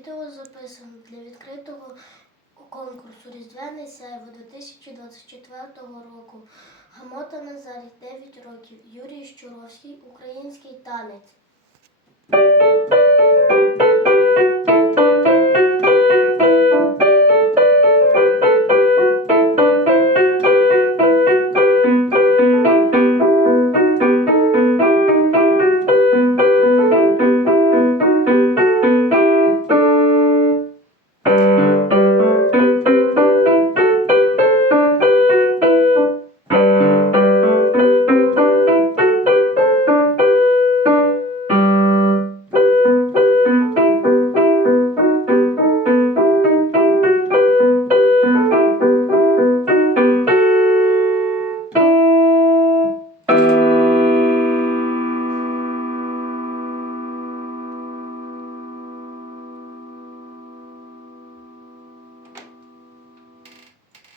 Відео записано для відкритого конкурсу Різдвяний сяйво 2024 року. Гамота Назарій 9 років. Юрій Щуровський. Український танець.